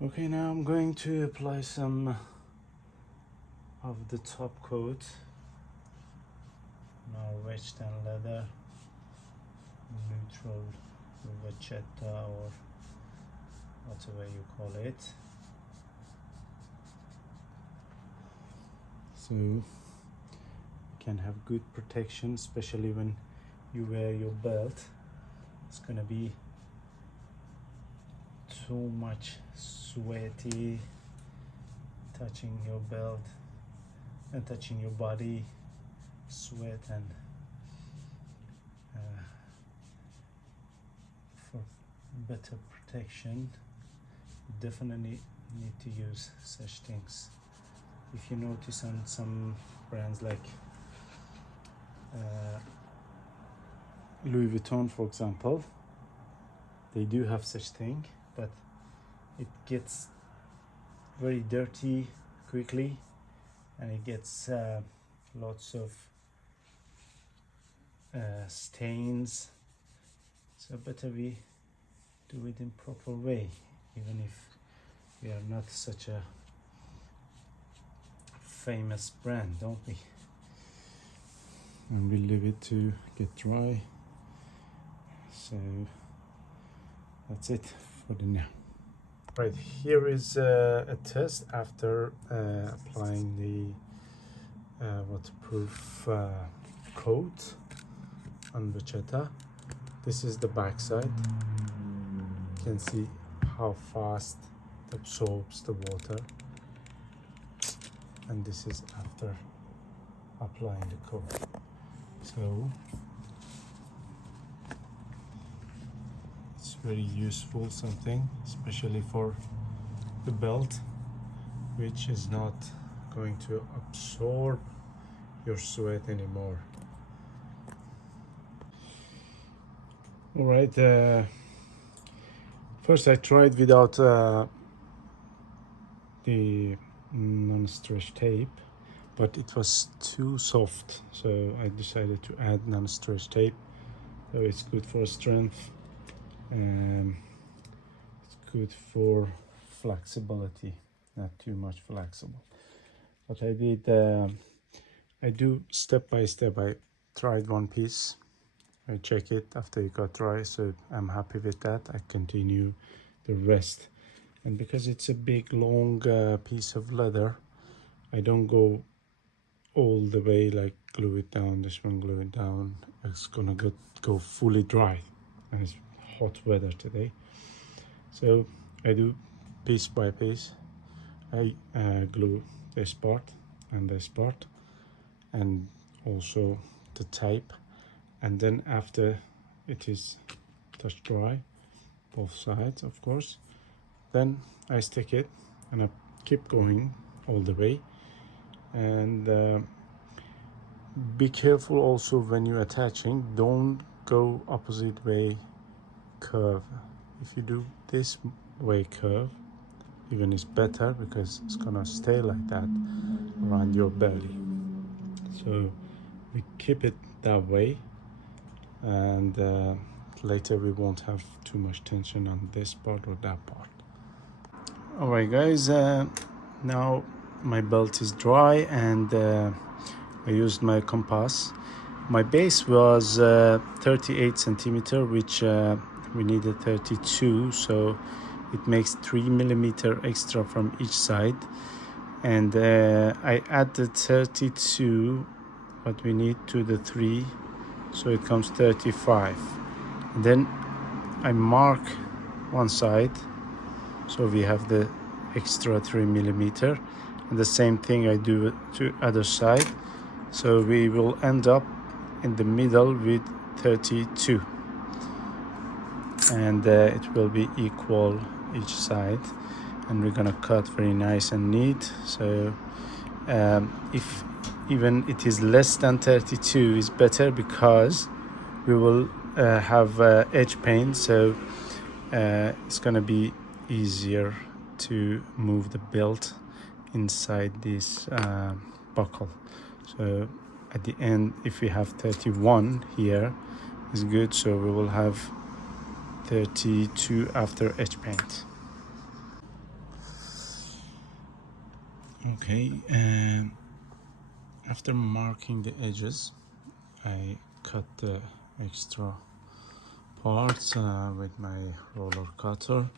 Okay, now I'm going to apply some of the top coat Norwegian leather neutral vegeta or whatever you call it. So you can have good protection, especially when you wear your belt. It's gonna be too much sweaty touching your belt and touching your body, sweat, and for better protection definitely need to use such things. If you notice on some brands like Louis Vuitton, for example, they do have such thing, but it gets very dirty quickly and it gets lots of stains. So better we do it in proper way, even if we are not such a famous brand, don't we? And we leave it to get dry. So that's it for the now. Right, here is a test after applying the waterproof coat on vegeta. This is the back side. You can see how fast it absorbs the water, and this is after applying the coat. So it's very useful something, especially for the belt, which is not going to absorb your sweat anymore. All right, first I tried without the non-stretch tape, but it was too soft, so I decided to add non-stretch tape. So it's good for strength and it's good for flexibility, not too much flexible. What I did, I do step by step. I tried one piece, I check it after it got dry, so I'm happy with that. I continue the rest, and because it's a big long piece of leather, I don't go all the way, like glue it down, this one glue it down. It's gonna go fully dry, and it's hot weather today, so I do piece by piece. I glue this part and this part and also the tape, and then after it is touch dry, both sides of course, then I stick it and I keep going all the way. And be careful also when you're attaching, don't go opposite way curve. If you do this way curve, even is better, because it's gonna stay like that around your belly. So we keep it that way, and later we won't have too much tension on this part or that part. All right guys, now my belt is dry, and I used my compass. My base was 38 centimeter, which we needed 32, so it makes 3 millimeter extra from each side, and I added 32 what we need to the 3, so it comes 35. And then I mark one side, so we have the extra 3 millimeter, and the same thing I do to other side, so we will end up in the middle with 32, and it will be equal each side, and we're gonna cut very nice and neat. So if even it is less than 32 is better, because we will have edge paint, so it's gonna be easier to move the belt inside this buckle. So at the end, if we have 31 here, is good, so we will have 32 after edge paint. Okay, after marking the edges, I cut the extra parts with my roller cutter,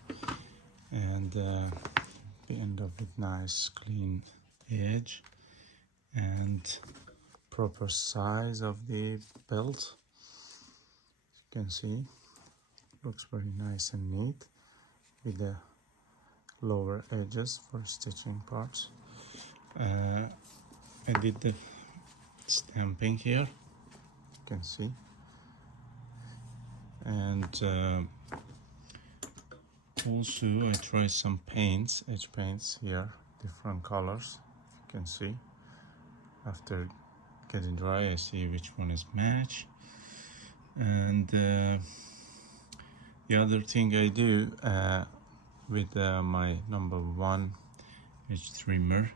and we end up with nice clean edge and proper size of the belt. As you can see, looks very nice and neat with the lower edges for stitching parts. I did the stamping here, you can see, and also I tried some paints, edge paints here, different colors, you can see. After getting dry, I see which one is match. And the other thing I do with my number 1 edge trimmer,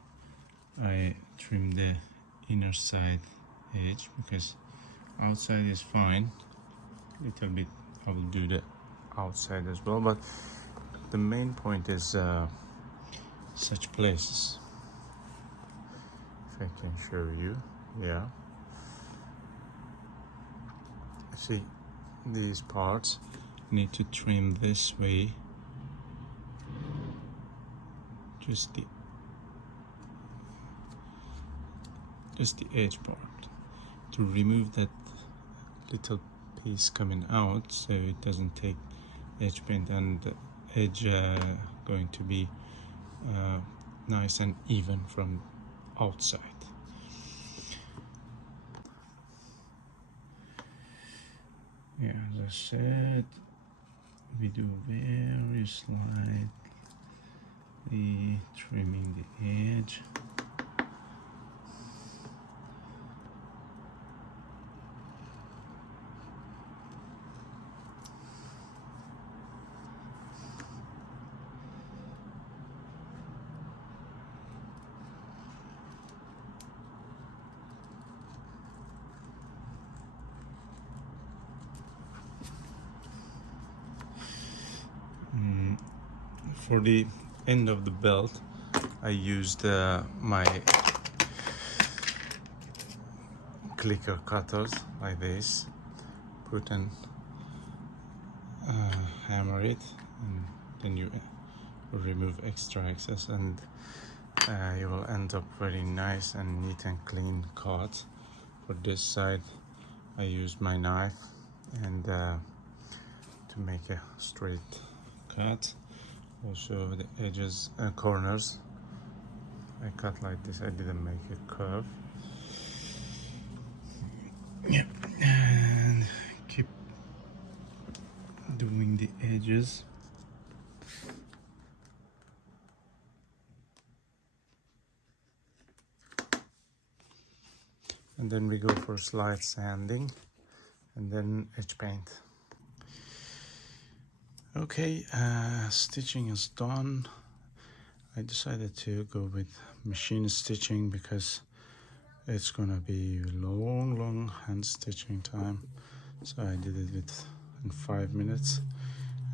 I trim the inner side edge because outside is fine. Little bit I will do the outside as well, but the main point is such places. If I can show you, yeah. See, these parts need to trim this way, just the edge part, to remove that little piece coming out so it doesn't take edge paint, and the edge going to be nice and even from outside. Yeah, as I said, we do very slightly trimming the edge. For the end of the belt, I used my clicker cutters like this. Put and hammer it, and then you remove extra excess, and you will end up very nice and neat and clean cut. For this side, I used my knife and to make a straight cut. Also the edges and corners I cut like this. I didn't make a curve. Yeah, and keep doing the edges. And then we go for slight sanding and then edge paint. Okay, stitching is done. I decided to go with machine stitching because it's gonna be long hand stitching time. So I did it in 5 minutes.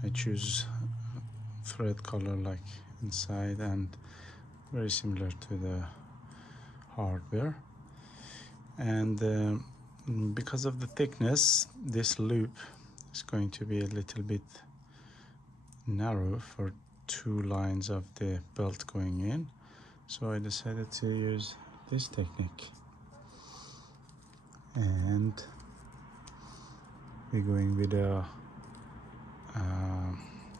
I choose thread color like inside and very similar to the hardware. And because of the thickness, this loop is going to be a little bit narrow for 2 lines of the belt going in, so I decided to use this technique. And we're going with a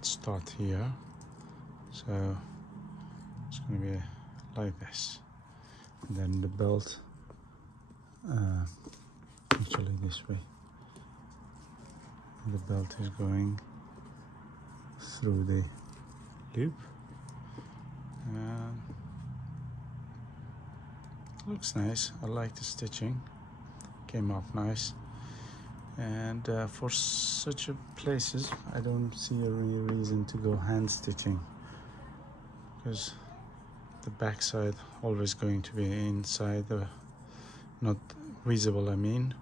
start here, so it's going to be like this, and then the belt actually this way. The belt is going through the loop. Looks nice. I like the stitching, came up nice. And for such a places, I don't see any reason to go hand stitching, because the back side always going to be inside, not visible I mean,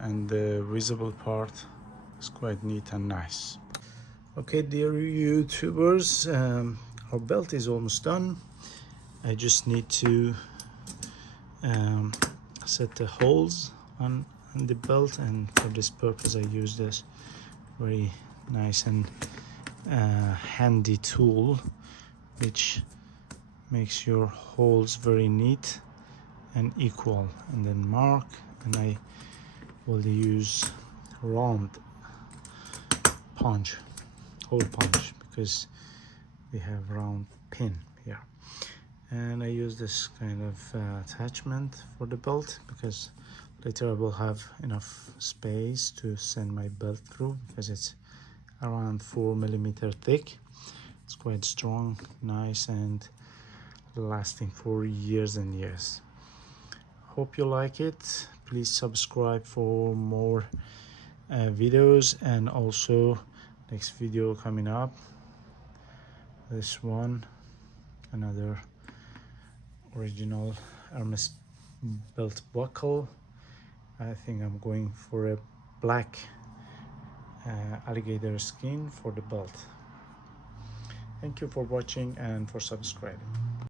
and the visible part is quite neat and nice. Okay, dear YouTubers, our belt is almost done. I just need to set the holes on the belt, and for this purpose I use this very nice and handy tool which makes your holes very neat and equal, and then mark. And I will use round punch, hole punch, because we have round pin here. And I use this kind of attachment for the belt because later I will have enough space to send my belt through, because it's around 4 millimeter thick. It's quite strong, nice, and lasting for years and years. Hope you like it. Please subscribe for more videos, and also next video coming up, this one, another original Hermes belt buckle. I think I'm going for a black alligator skin for the belt. Thank you for watching and for subscribing.